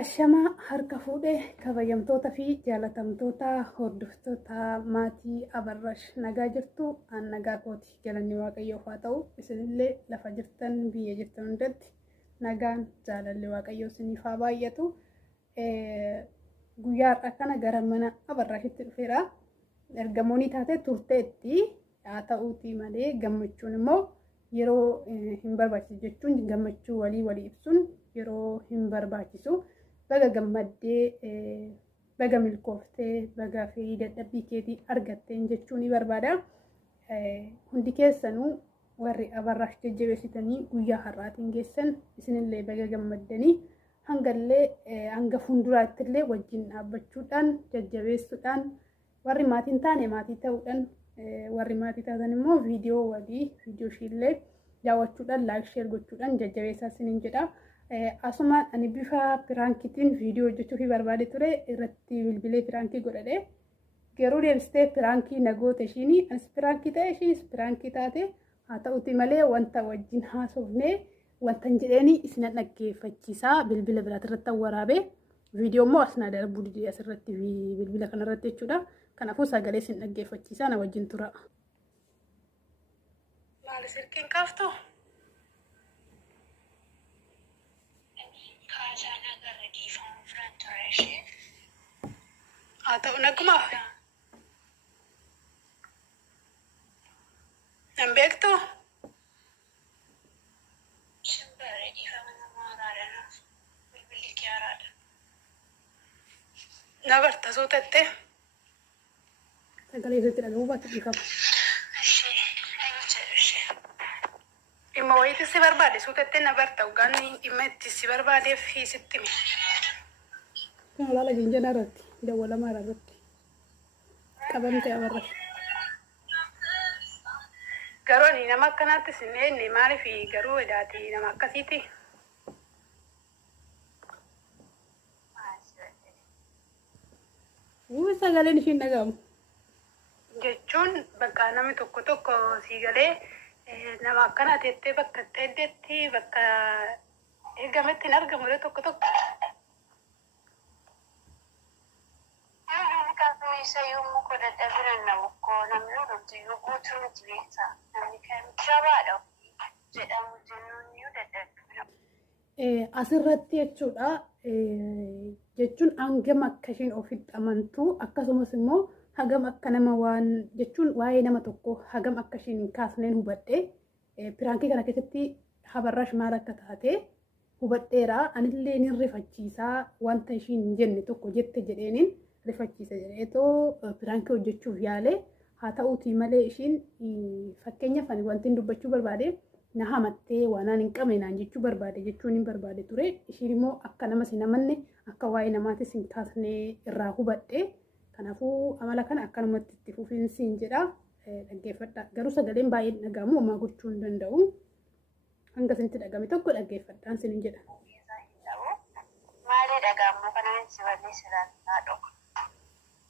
Ashama harka fuudhee kabajamtoota fi jaalatamtoota hordoftoota maatii Abarrash nagaa jirtu an nagaa kooti galanni waaqayyoof haa ta'u isinillee lafa jirtan biyya jirtan hundatti nagaan jaalalli waaqayyoo isiniif haa baay'atu. Guyyaa har'a kana gara mana Abarrashitti dhufeera. Ergamoonni taate turteetti haa ta'uutii malee gammachuun immoo yeroo hin barbaachisu jechuun gammachuu walii ibsuun yeroo hin barbaachisu. Baga gammaddee baga milkooftee baga fi dadhabbii keetii argatteen jechuun ni barbaada. Hundi keessanuu warri Abarrash jajjabeessitanii guyyaa har'aatiin geessan isinillee baga gammaddanii hanga fuulduraattillee wajjin dhaabbachuudhaan jajjabeessuudhaan warri maatiin taane maatii ta'uudhaan warri maatii taatan immoo viidiyoo ishiillee daawwachuudhaan laayik sheer gochuudhaan jajjabeessaa isiniin jedha. Asuma ani bifa piraankiitiin viidiyoo hojjechuuf barbaade ture irratti bilbilee piraankii godhadhe garuu deebistee piraankii nagoota ishiini anis piraankii ta'e ishiis piraankii taate haa ta'uuti malee wanta wajjin haasofnee wanta hin jedheeni isin dhaggeeffachiisaa bilbila biraati irratti waraabee viidiyoo immoo asnaa darbuu didee asirratti bilbila kanarratti jechuudha. Kanaafuu sagalee isin dhaggeeffachiisaa na wajjin tura. Maali sirkiin kaaftu? Atau nak mah? Nambek tu? Sebenarnya di mana mana ada, beli kiara ada. Nabar tahu tete? Sekali itu tidak lupa tu juga. Imma itu si berbalik, so tete nabar tahu kan? Imma itu si berbalik, fisik mi. Kalau lagi jenderal. Tidak boleh marah berarti. Kapan teh Abarrash? Garuu ni nama akkanatti sinee inni maaliif garuu edaati nama akkasiiti. Sagaleen ishiin dhagahamu. Jechuun bakka namni tokko sii galee nama akkana teettee bakka xeeddeetti bakka eegametti hin argamu tokko. Saya muka dah beran nak muka namlu tu yugo tu biasa. Namni kan coba dah. Jadi mungkin you dah. Asirratti jechuudha. Jechuun hangam akka isheen ofitti amantu akkasumas immoo hagam akka nama waan jechuun waa'ee nama tokko hagam akka isheen hin kaasneen hubadhe piraankii kana keessatti Abarrash maal akka taate hubadheera. Anillee ni rifachiisaa wanta isheen hin jenne tokko jette jedheeniin rifachiisa jedheetoo piraankii hojjechuuf yaale haa ta'uutii malee ishiin fakkeenyaaf ani wanti dubbachuu barbaade na hamattee waanaan hin qabne naan jechuu barbaade jechuun hin barbaade ture. Ishiin immoo akka nama sin amanne akka waa'ee namaatis hin kaasne irraa hubadhe. Kanaafuu amala kana akkanumatti itti fufiinsiin jedha dhaggeeffadha. Garuu sagaleen baay'ee dhagahamu homaa gochuu hin danda'u. Hanga isinitti dhagahame tokko dhaggeeffadhaan sinin jedha. Maali dhagahamu kanaan si balleessaa dhaadho.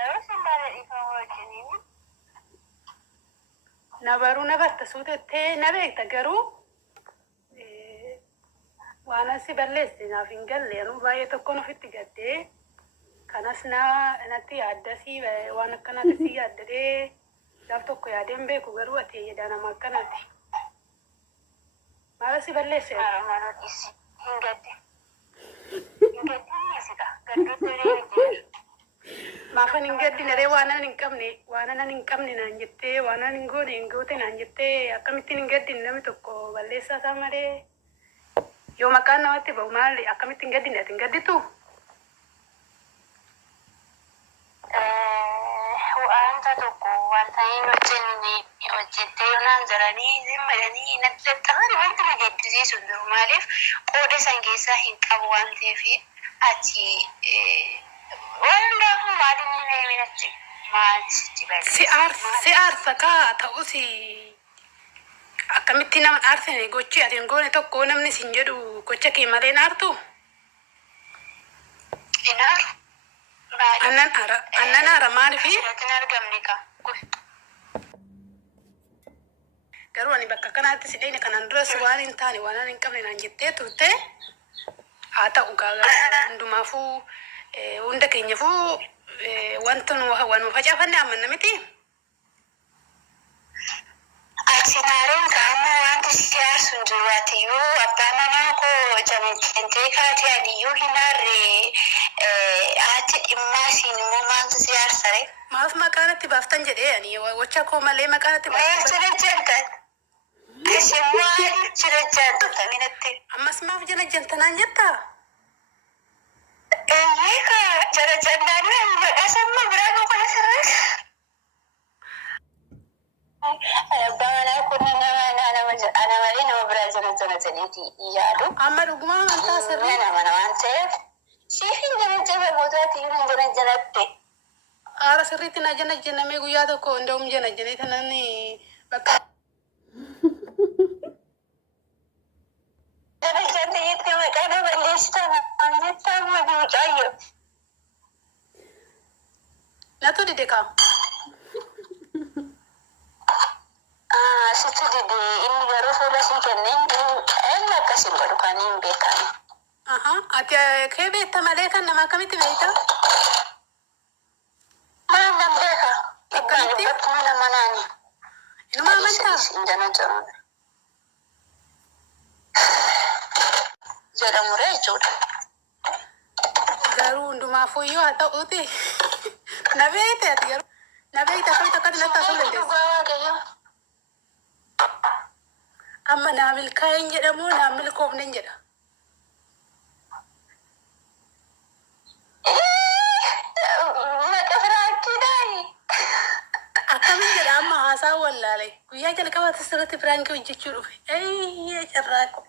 Terus sembari ini, nabaru nabat sudah teh nabek tagaru, wana si berles na fingal leru bayi tu kono fiti gade, kanas na nanti ada si wana kana si ada de, jab tu kaya dembe kugaru ati ya dana makan ati, malah si berles ya. Mana isi hingga ni sih dah, gadu tu ni. Maafan hin gaddine waanan hin qabne naan jettee waanan hin goote naan jettee akkamittiin hin gaddine namni tokko balleessaa isaa malee yoo maqaan namatti ba'u maali akkamitti hin gaddine ati hin gadditu? Wanta tokko wanta hin hojjettee yoo naan jaranii zimmadanii natti dadhabani wanti na gaddisiisu hin jiru maaliif qooda san keessaa hin qabu waan ta'eef ati si aarsa kaa ta'us akkamitti nama aarsine gochi ati hin goone tokko namni sin jedhu gocha kee malee naartu? Annan aara maaliifi? Garuu ani bakka kanaatti si dhayne kanaan duras waan hin taane waan hin qabne naan jettee turte haa ta'u gaagaa hundumaafuu hunda keenyaafuu wanta nu facaafanne amanna miti. Aksinaariin ka'ammoo wanti siyaasuun jiraateyyuu abbaan manaa koo jamtentee kaatee adiyyuu hin harree haati dhimmaa isiin immoo maaltu siyaarsare? Maaf maqaanatti baaftan jedhee ani wachaa koo malee maqaanatti baaftan. Jira jantan. Isin maal jira jantan minatti? Ammas maaf jala jantanaan jettaa? Eeyyika jara jannaan maqaasamma biraa qofa sirrees. Abbaa manaa kun ana malee nama biraa jana jedheeti yaadu. Amma dhugumaa amantaa sirrii. Nama waan ta'eef siif hin jana gootaati hin janatte. Aara sirriitti na jannamee guyyaa tokko hunda'um jannee tanan bakka. Jannee jettee maqaa na balleessitan amanettaa mucaayyoo. Natu dide kaa. Situ dide inni garuu fuula sii kenneen akkasiin godhu kan hin beekamu. Ati kee beekta malee kan nama akkamitti beekta? Maal nan beeka? Akkamitti? Bakkuma nama naani. Inuma amantaa? Injana jedhamu. Jedhamuree jechuudha. Garuu hundumaafuu iyyuu haa ta'uuti. Na beekte ati garuu. Na beekte akkamitti akkatti natti haasa'uu dandeessa? Amma naa milkaa'een jedhamu naa milkoofnen jedha. Akkamiin jedha amma haasaa wallaalee guyyaa jalqabaatti sirriitti firaankii hojjechuu dhufe. Eeyyee carraaqo.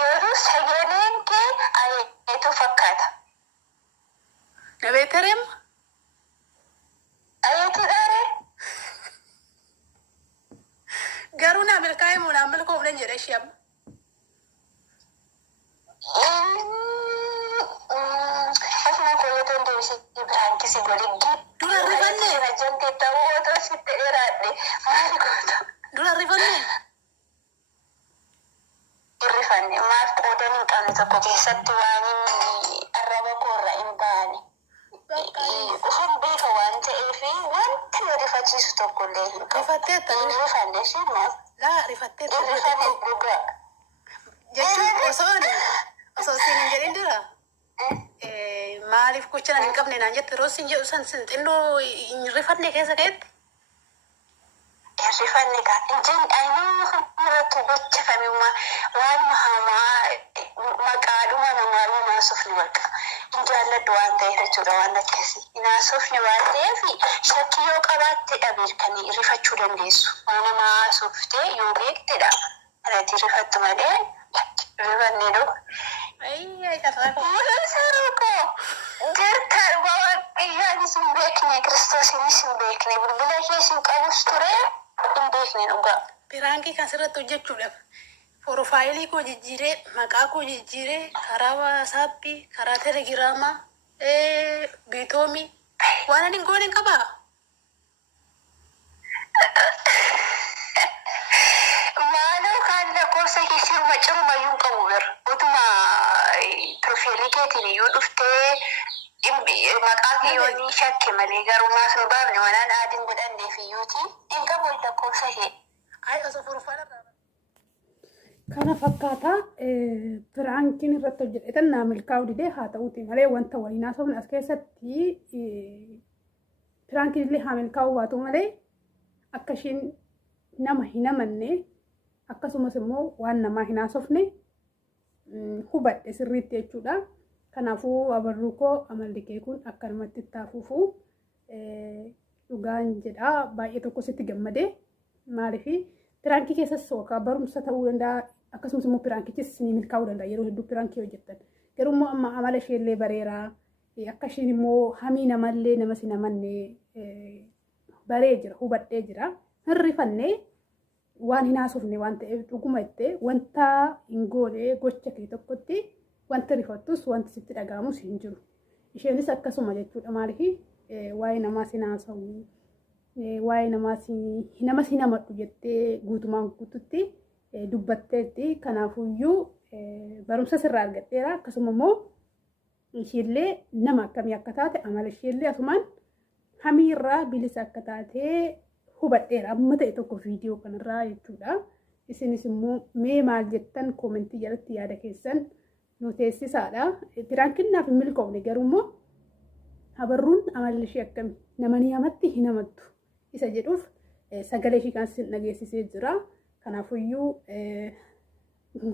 Yeroo sagaleen kee ayeetu fakkaata. Na beektaree amma? Ayeetu dhaare? Garuu naa milkaa'ee moo naa milkoofnen jedha ishee amma? Asuma koyyaatoon deebisee biraankisi godhe Dura rifannee? jantee ta'uu otoo sitti dheeraadhe maali goota? Dura rifannee? Irrifanne maaf qoodan hin qabne tokko keessatti waan arraba koorra hin baane. Ufan beeka waan ta'eef wanti nu rifachiisu tokkollee hin qabu. Rifatteetta? Hin rifanne isheen maaf? Laa rifatteetta. Irrifanne dhugaa. Jechuun osoo siin hin jedhin dura maaliif gocha hin qabne naan jette yeroo siin jedhu san xinnoo hin rifanne keessa keetti? Irrifanne kaa injin aynuu irratti gochifamummaa waan hamaa maqaadhuma namaa hinaasofni baqa. Hin jaalladhu waan ta'eef jechuudha waan akkasii. Hinaasofni waan ta'eef shakkii yoo qabaatte dhabeerkanii rifachuu dandeessu. Waan namaa haasoftee yoo beektedha. Kanatti rifattu malee rifanne dhuga. Ayyee carraaqo. Sarukoo jirta dhuga waaqayyaanis hin beekne kiristoosinis hin beekne bilbila keessa hin qabus ture hin beekne dhuga. Firaankii kan sirratti hojjechuudhaaf porofaayilii koo jijjiiree maqaa koo jijjiiree karaa waasaappii karaa telegiraamaa biitoomii waan ani hin goone hin qabaa. Maaloo kan lakkoofsa keessi macirumayyuu hin qabu bira. Utuma profiilii keetiin iyyuu dhuftee maqaa kiyyoonni shakke malee garuu maaf hin baafne wanaan aadiin godhanneef iyyuuti hin qabu lakkoofsa kee. Ayi osoo porofaayilii kana fakkaataa firaankiin irratti hojjetan naa milkaa'uu didee haa ta'uuti malee wanta waliin haasofne as keessatti firaankiin illee haa milkaa'uu baatu malee akka ishiin nama hin amanne akkasumas immoo waan namaa hin haasofne hubadhe sirriitti jechuudha. Kanaafuu abarruu koo amalli kee kun akkanumatti itti hafuufu dhugaan jedha baay'ee tokko sitti gammadee maaliifi firaankii keessas sookaa barumsa ta'uu danda'a akkasumas immoo firaankichis ni milkaa'uu danda'a yeroo hedduu firaankii hojjettan. Garuu immoo amma amala isheellee bareeraa akka ishiin immoo hamii namallee nama si namanne baree jira hubadhee jira hin rifannee waan hin haasofne waan ta'eef dhuguma ittee wanta hin goone gocha kee tokkotti wanti rifattus wanti sitti dhaga'amus hin jiru. Isheenis akkasuma jechuudha maaliifi waa'ee namaa sin haasa'u waa'ee namas hin hamadhu jettee guutumaan guututti dubbatteetti. Kanaafuyyuu barumsa sirraa argadheera. Akkasuma immoo ishiillee nama akkamii akka taate amala ishiillee asumaan hamiirraa bilisa akka taate hubadheera. Amma ta'e tokko viidiyoo kanarraa jechuudha. Isinis immoo mee maal jettan koomentii jalatti yaada keessan nu teessisaadha. Piraankiinaaf hin milkoofne garuu immoo habarruun amalli ishee akkamii nama ni hamatti hin hamattu isa jedhuuf sagalee ishii kan sin dhageessisee jira. Kanaafuyyuu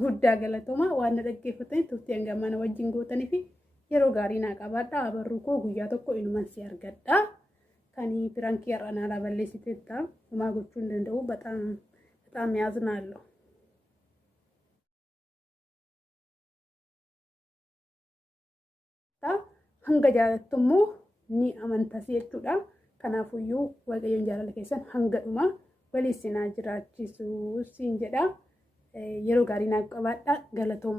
guddaa galatoma waan na dhaggeeffataniif turtii hanga mana wajjin gootanii fi yeroo gaarii naa qabaadha. Habarruu koo guyyaa tokko inuman si argadha. Kani piraankii har'a naa balleessiteetta homaa gochuu hin danda'u. በጣም ያዝናለሁ። hanga jaalattummoo ni amantas jechuudha. Kanaafuyyuu waaqayyoon jaalala keessan hanga dhuma walii sinaa jiraachisu siin jedha. Yeroo gaarii naa qabaadha. Galatooma.